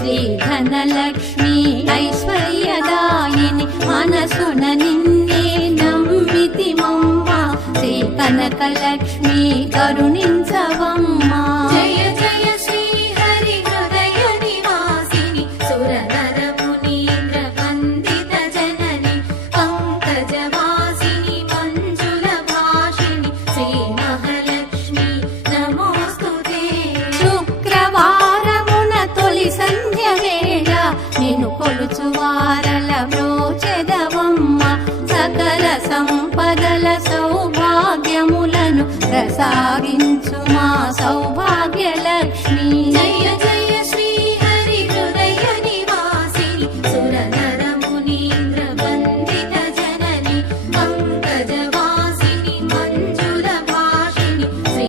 శ్రీఘనలక్ష్మి ఐశ్వర్యదాయిని మనసున నిన్నే నమ్మితి మమ్మ శ్రీ కనకలక్ష్మి కరుణించవం నిన్ను కొలుచువారల బ్రోచెదవమ్మ సకల సంపదల సౌభాగ్యములను ప్రసాదించు మా సౌభాగ్యలక్ష్మీ.